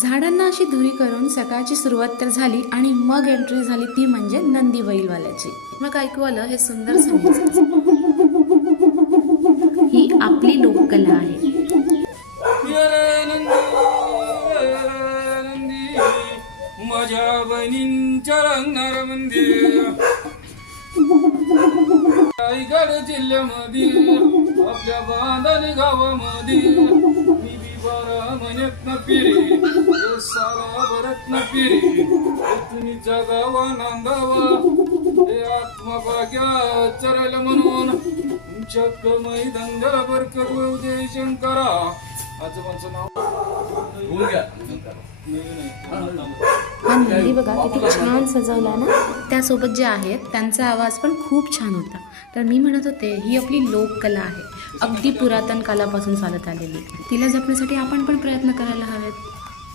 झाडांना अशी धुरी करून सकाळची सुरुवात तर झाली आणि मग एंट्री झाली ती म्हणजे नंदी बैलवाल्याची. मग ऐकू आलं हे सुंदर संगीत. ही आपली लोककला आहे. माझ्या बहिणींच्या रंगणार मंदिर रायगड जिल्ह्यामध्ये आपल्या बांधणी गावामध्ये मी बी 12 महिन्यात न पिरी साला भरत न पिरी तुम्ही जगावा नांदावा हे आत्मभाग्या चरायला म्हणून तुमच्या कमाई धंद्याला बरकत होऊ दे शंकरा. आजोबांचं नाव होऊन घ्या. हा नंदी बघा किती छान सजवला ना. त्यासोबत जे आहेत त्यांचा आवाज पण खूप छान होता. तर मी म्हणत होते ही आपली लोककला आहे, अगदी पुरातन कालापासून चालत आलेली. तिला जपण्यासाठी आपण पण प्रयत्न करायला हवेत.